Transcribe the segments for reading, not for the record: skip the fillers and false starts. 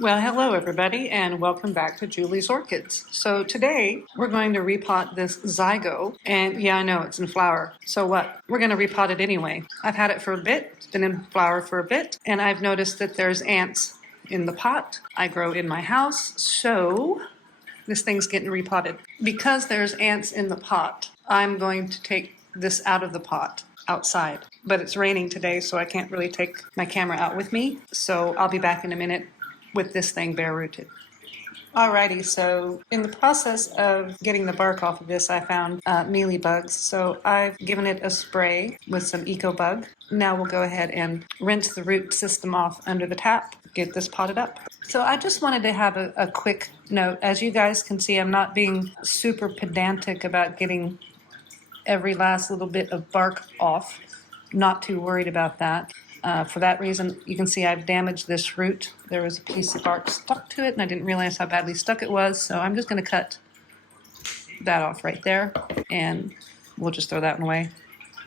Well, hello everybody, and welcome back to Julie's Orchids. So today we're going to repot this Zygo, and yeah, I know it's in flower. So what? We're going to repot it anyway. I've had it for a bit, it's been in flower for a bit, and I've noticed that there's ants in the pot. I grow in my house, so this thing's getting repotted. Because there's ants in the pot, I'm going to take this out of the pot outside. But it's raining today, so I can't really take my camera out with me. So I'll be back in a minute with this thing bare rooted. Alrighty, so in the process of getting the bark off of this, I found mealy bugs. So I've given it a spray with some Eco Bug. Now we'll go ahead and rinse the root system off under the tap, get this potted up. So I just wanted to have a quick note. As you guys can see, I'm not being super pedantic about getting every last little bit of bark off. Not too worried about that. For that reason, you can see I've damaged this root. There was a piece of bark stuck to it, and I didn't realize how badly stuck it was, so I'm just going to cut that off right there, and we'll just throw that one away.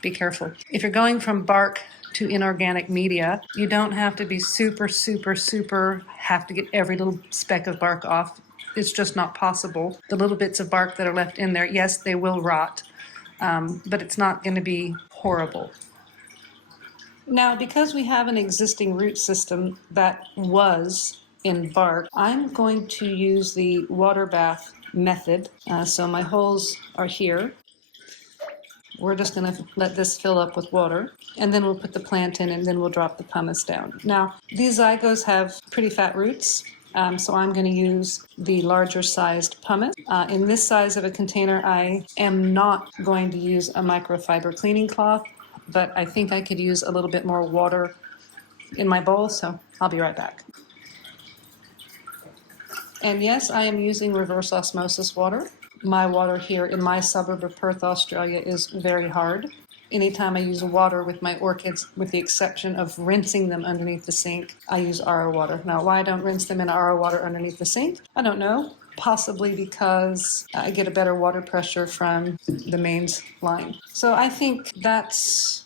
Be careful. If you're going from bark to inorganic media, you don't have to be super have to get every little speck of bark off. It's just not possible. The little bits of bark that are left in there, yes, they will rot, but it's not going to be horrible. Now, because we have an existing root system that was in bark, I'm going to use the water bath method. So my holes are here. We're just going to let this fill up with water, and then we'll put the plant in, and then we'll drop the pumice down. Now, these zygos have pretty fat roots, so I'm going to use the larger sized pumice. In this size of a container, I am not going to use a microfiber cleaning cloth, but I think I could use a little bit more water in my bowl, so I'll be right back. And yes, I am using reverse osmosis water. My water here in my suburb of Perth, Australia is very hard. Anytime I use water with my orchids, with the exception of rinsing them underneath the sink, I use RO water. Now, why I don't rinse them in RO water underneath the sink, I don't know. Possibly because I get a better water pressure from the mains line. So I think that's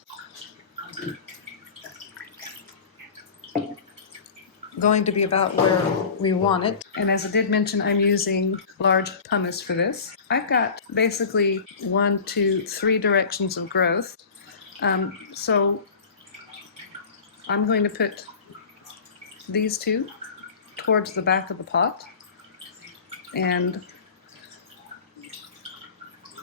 going to be about where we want it. And as I did mention, I'm using large pumice for this. I've got basically 1, 2, 3 directions of growth. So I'm going to put these two towards the back of the pot. And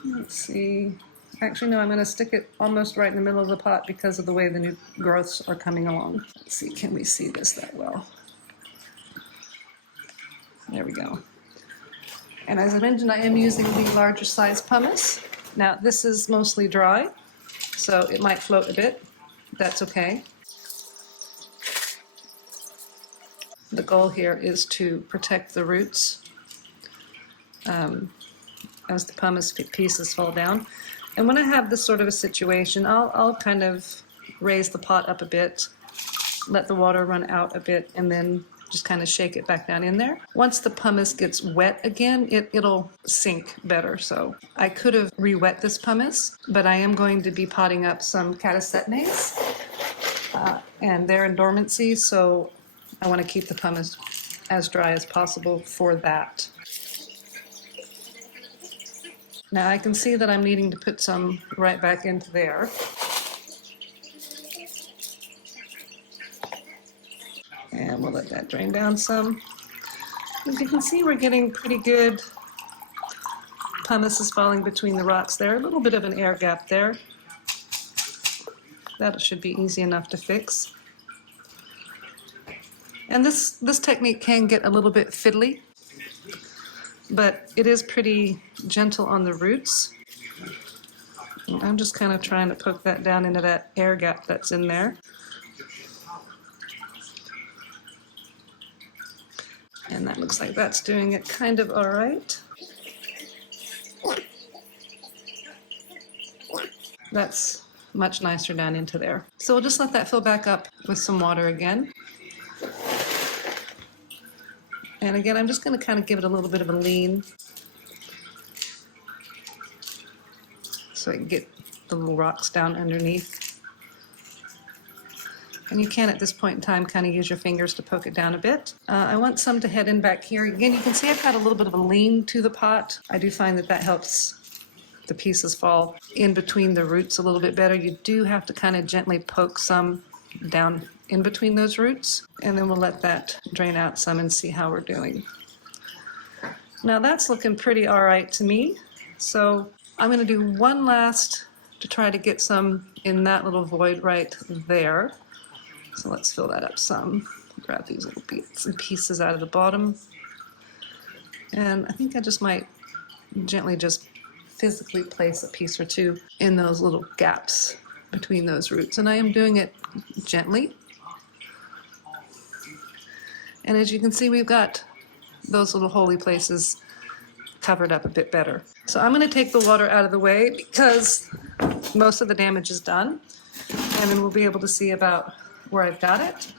let's see, actually no, I'm going to stick it almost right in the middle of the pot because of the way the new growths are coming along. Let's see, can we see this that well? There we go. And as I mentioned, I am using the larger size pumice. Now this is mostly dry, so it might float a bit. That's okay. The goal here is to protect the roots as the pumice pieces fall down. And when I have this sort of a situation, I'll kind of raise the pot up a bit, let the water run out a bit, and then just kind of shake it back down in there. Once the pumice gets wet again, it'll sink better. So I could have re-wet this pumice, but I am going to be potting up some catasetnates, and they're in dormancy, so I want to keep the pumice as dry as possible for that. Now I can see that I'm needing to put some right back into there. And we'll let that drain down some. As you can see, we're getting pretty good. Pumice is falling between the rocks there. A little bit of an air gap there. That should be easy enough to fix. And this technique can get a little bit fiddly, but it is pretty gentle on the roots. And I'm just kind of trying to poke that down into that air gap that's in there. And that looks like that's doing it kind of all right. That's much nicer down into there. So we'll just let that fill back up with some water again. And again, I'm just going to kind of give it a little bit of a lean so I can get the little rocks down underneath. And you can at this point in time kind of use your fingers to poke it down a bit. I want some to head in back here. Again, you can see I've got a little bit of a lean to the pot. I do find that that helps the pieces fall in between the roots a little bit better. You do have to kind of gently poke some down in between those roots, and then we'll let that drain out some and see how we're doing. Now that's looking pretty all right to me. So I'm going to do one last to try to get some in that little void right there. So let's fill that up some. Grab these little bits and pieces out of the bottom. And I think I just might gently just physically place a piece or two in those little gaps between those roots. And I am doing it gently. And as you can see, we've got those little holy places covered up a bit better. So I'm going to take the water out of the way because most of the damage is done. And then we'll be able to see about where I've got it.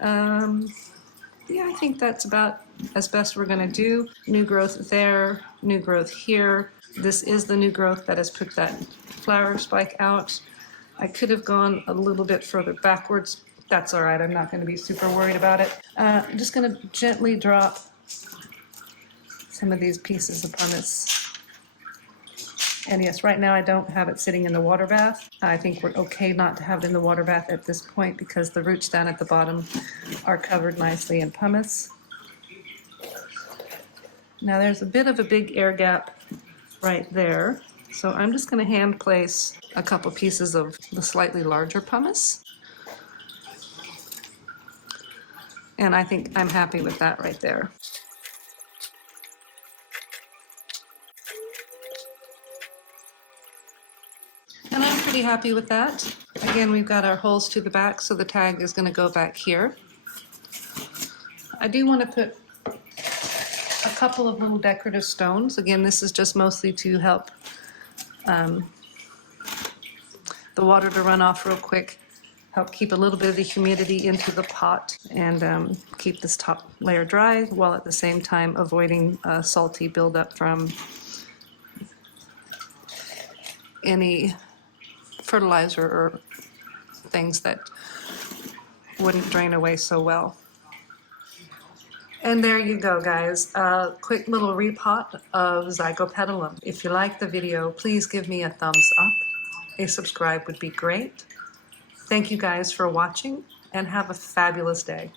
Yeah, I think that's about as best we're going to do. New growth there, new growth here. This is the new growth that has put that flower spike out. I could have gone a little bit further backwards. That's all right, I'm not going to be super worried about it. I'm just going to gently drop some of these pieces of pumice. And yes, right now I don't have it sitting in the water bath. I think we're okay not to have it in the water bath at this point because the roots down at the bottom are covered nicely in pumice. Now there's a bit of a big air gap right there. So I'm just going to hand place a couple pieces of the slightly larger pumice. And I think I'm happy with that right there. And I'm pretty happy with that. Again, we've got our holes to the back, so the tag is going to go back here. I do want to put a couple of little decorative stones. Again, this is just mostly to help the water to run off real quick, help keep a little bit of the humidity into the pot, and keep this top layer dry while at the same time avoiding salty buildup from any fertilizer or things that wouldn't drain away so well. And there you go, guys. A quick little repot of Zygopetalum. If you like the video, please give me a thumbs up. A subscribe would be great. Thank you guys for watching, and have a fabulous day.